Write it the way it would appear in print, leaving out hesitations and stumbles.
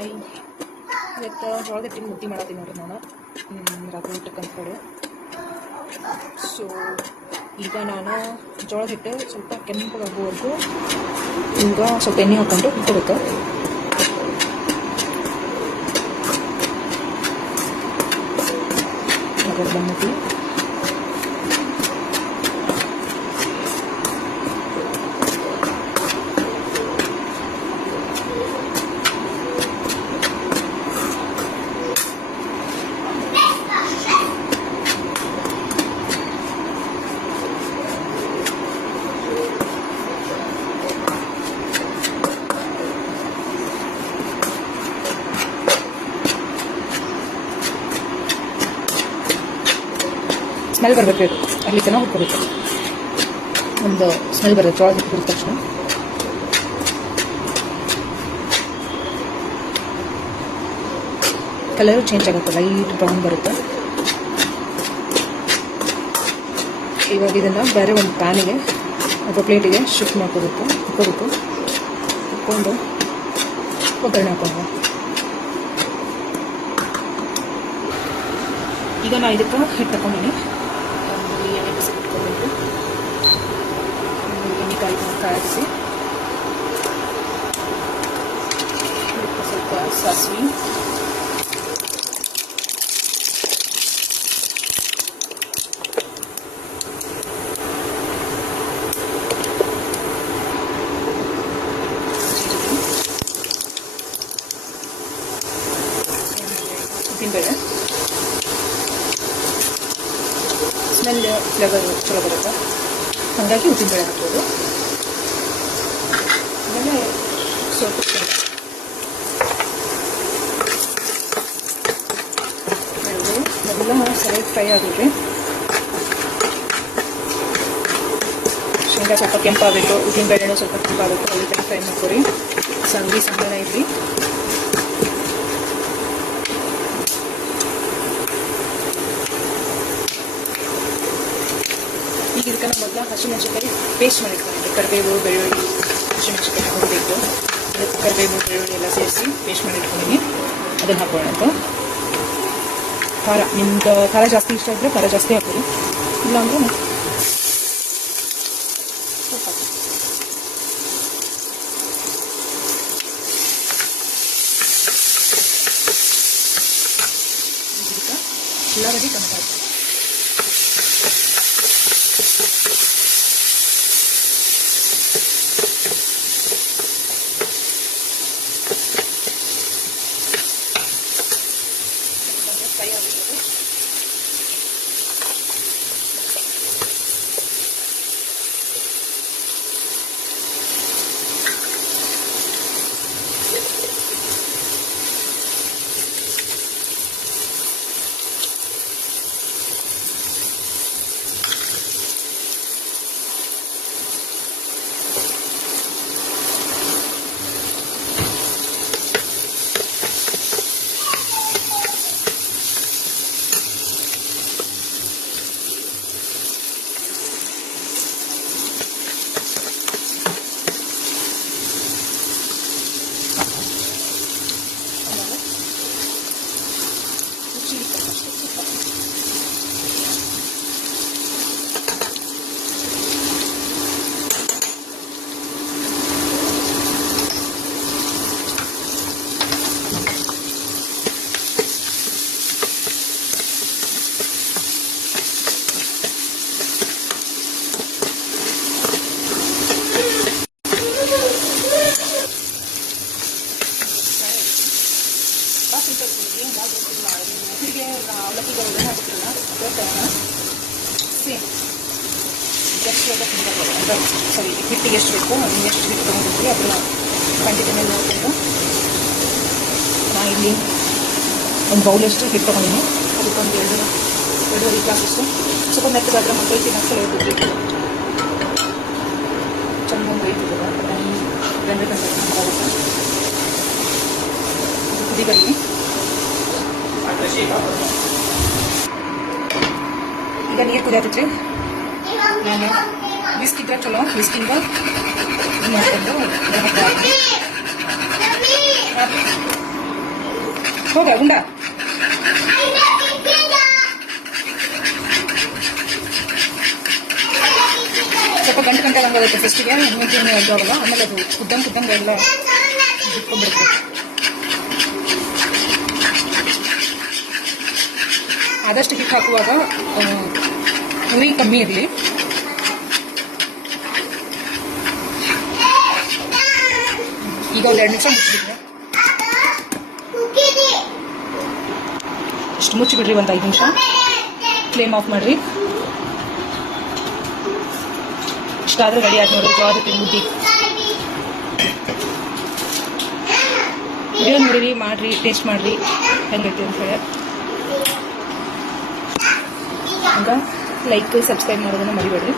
Hi, ಇವತ್ತು ಜೋಳದ ಹಿಟ್ಟಿನ ಮುದ್ದೆ ಮಾಡತ್ತೀನಿ ನೋಡ್ರಿ ನಾನು ರಾತ್ರಿ ಊಟಕ್ಕೆ ಅಂದ್ಕೊಂಡು. ಸೊ ಈಗ ನಾನು ಜೋಳದ ಹಿಟ್ಟು ಸ್ವಲ್ಪ ಕೆಂಪಗಾಗುವವರೆಗೂ ಈಗ ಸ್ವಲ್ಪ ಎಣ್ಣೆ ಹಾಕ್ಕೊಂಡು ಕುಟ್ಕೋಬೇಕು. ಬಂದ್ಬಿಟ್ಟು ಸ್ಮೆಲ್ ಬರಬೇಕು, ಅಲ್ಲಿ ತನಕ ಹುಡ್ಕೋಬೇಕು. ಒಂದು ಸ್ಮೆಲ್ ಬರುತ್ತೆ ಜೋಳ ಹಿಟ್ಟಿದ ತಕ್ಷಣ. ಕಲರು ಚೇಂಜ್ ಆಗುತ್ತೆ, ಲೈಟ್ ಬ್ರೌನ್ ಬರುತ್ತೆ. ಇವಾಗ ಇದನ್ನು ಬೇರೆ ಒಂದು ಪ್ಯಾನಿಗೆ ಅಥವಾ ಪ್ಲೇಟಿಗೆ ಶಿಫ್ಟ್ ಮಾಡ್ಕೋಬೇಕು. ಇಟ್ಕೊಂಡು ಒಗ್ಗರಣೆ ಹಾಕೊಂಡು ಈಗ ನಾನು ಇದಕ್ಕೆ ಹಿಟ್ಟು ತಗೊಂಡಿನಿ. ಎಣ್ಣೆ ಬಿಸಿ ಇಟ್ಕೊಬೇಕು. ಎಣ್ಣೆಕಾಯಿ ಕಾಯಿಸಿ ಸ್ವಲ್ಪ ಸಾಸಿವೆ, ಉದ್ದಿನಬೇಳೆ, ಸ್ಮೆಲ್ ಫ್ಲೇವರ್ ಚಲೋ ಬರುತ್ತೆ, ಹಾಗಾಗಿ ಉದ್ದಿನಬೇಳೆ ಹಾಕ್ಬೋದು. ಆಮೇಲೆ ಸ್ವಲ್ಪ ಮೊದಲು ಸರಿಯಾಗಿ ಫ್ರೈ ಆಗಿದ್ರಿ. ಶೇಂಗಾ ಸ್ವಲ್ಪ ಕೆಂಪಾಗಬೇಕು, ಉದ್ದಿನಬೇಳೆನೂ ಸ್ವಲ್ಪ ಕೆಂಪಾಗಬೇಕು, ಅಲ್ಲಿ ತನಕ ಫ್ರೈ ಮಾಡ್ಕೊರಿ. ಸಂಗಡಿ ಸಂಗಡ ಇರಲಿ. ಈಗ ಇದಕ್ಕೆ ಮೊದಲು ಹಸಿಮೆಣಸಿನಕಾಯಿ ಪೇಸ್ಟ್ ಮಾಡಿಟ್ಕೊಂಡಿದ್ದೆ. ಕರಿಬೇವು, ಬೆಳ್ಳುಳ್ಳಿ, ಹಸಿಮೆಣಸಿನಕಾಯಿ ಹಾಕೋಬೇಕು. ಅದಕ್ಕೆ ಕರಿಬೇವು, ಬೆಳ್ಳುಳ್ಳಿ ಎಲ್ಲ ಸೇರಿಸಿ ಪೇಸ್ಟ್ ಮಾಡಿಟ್ಕೊಂಡಿದ್ದೀನಿ. ಅದನ್ನು ಹಾಕೋಣ ಅಂತ. ಖಾರ, ನಿಮ್ಗೆ ಖಾರ ಜಾಸ್ತಿ ಇಷ್ಟ ಇದ್ದರೆ ಖಾರ ಜಾಸ್ತಿ ಹಾಕೋರಿ, ಇಲ್ಲಾಂದ್ರೆ ಸ್ವಲ್ಪ ಹಾಕಿ. ಇದಕ್ಕೆ ಉಳ್ಳಾಗಡ್ಡಿ, ಟೊಮೆಟೊ ಹಾಕಿ. ಫ್ರೈ ಆಗಿರೋದು ಅವಲಕ್ಕಿಗಳು ಹಾಕ್ತಿಲ್ಲ ಸೇಮ್ ಎಷ್ಟು ಬೇಕು ಸರಿ ಹಿಟ್ಟಿಗೆ ಎಷ್ಟು ಬೇಕು, ಅದನ್ನು ಎಷ್ಟು ಹಿಟ್ಟು ತೊಗೊಂಡಿರ್ತೀವಿ ಅದನ್ನು ಕ್ವಾಂಟಿಟಿ ಮೇಲೆ ನೋಡಿಕೊಂಡು ನಾನು ಇಲ್ಲಿ ಒಂದು ಬೌಲಷ್ಟು ಹಿಟ್ಟು ತೊಗೊಂಡಿನಿ. ಅದಕ್ಕೊಂದು ಎರಡೂವರೆ ಗ್ಲಾಸಷ್ಟು ಸ್ವಲ್ಪ ಮೆತ್ತಗಾದ್ರೆ ಮಕ್ಕಳು ತಿನ್ನೋಕ್ಕೆ ಹೇಳ್ಬಿಟ್ಟು ಚೆನ್ನಾಗಿ ಬೇಯ್ತಿದ್ದಲ್ಲ ಗಂಟೆ ಆಗುತ್ತೆ. ಕುದಿ ಬರಲಿ. ಈಗ ನೀರು ಕುದಿಯತ್ತೈತ್ರಿ. ನಾನು ವಿಸ್ಕ್ ಇದ್ರೆ ಚಲೋ, ವಿಸ್ಕಿಂದ ಮಾಡ್ಕೊಂಡು ಹೋಗ ಉಂಡ ಸ್ವಲ್ಪ ಗಂಟೆ ಗಂಟೆ ಹಂಗಾಗುತ್ತೆ ಫಸ್ಟಿಗೆ ಮುಂಚೆನೇ ಅಡ್ಡೋಗಲ್ಲ ಆಮೇಲೆ ಅದು ಕುದ್ದಂಗೆ ಎಲ್ಲ ಬಿಟ್ಕೊಂಡ್ಬಿಡುತ್ತೆ. ಆದಷ್ಟು ಹಿಟ್ಟು ಹಾಕುವಾಗ ಉರಿ ಕಮ್ಮಿ ಇರಲಿ. ಈಗ ಒಂದು 2 ನಿಮಿಷ ಮುಚ್ಚಿಬಿಟ್ರೆ ಇಷ್ಟು ಮುಚ್ಚಿಬಿಡ್ರಿ. ಒಂದು 5 ನಿಮಿಷ ಫ್ಲೇಮ್ ಆಫ್ ಮಾಡಿರಿ. ಇಷ್ಟಾದರೂ ರೆಡಿ ಆಗಿ ನೋಡ್ರಿ ಜೋಳದ ಮುದ್ದೆ. ವಿಡಿಯೋ ನೋಡಿರಿ, ಮಾಡಿರಿ, ಟೇಸ್ಟ್ ಮಾಡಿರಿ ಹೆಂಗೈತಿ ಅಂತ ಹೇಳಿ. ಹಂಗೆ ಲೈಕ್ ಸಬ್ಸ್ಕ್ರೈಬ್ ಮಾಡೋದನ್ನು ಮರಿಬೇಡ್ರಿ.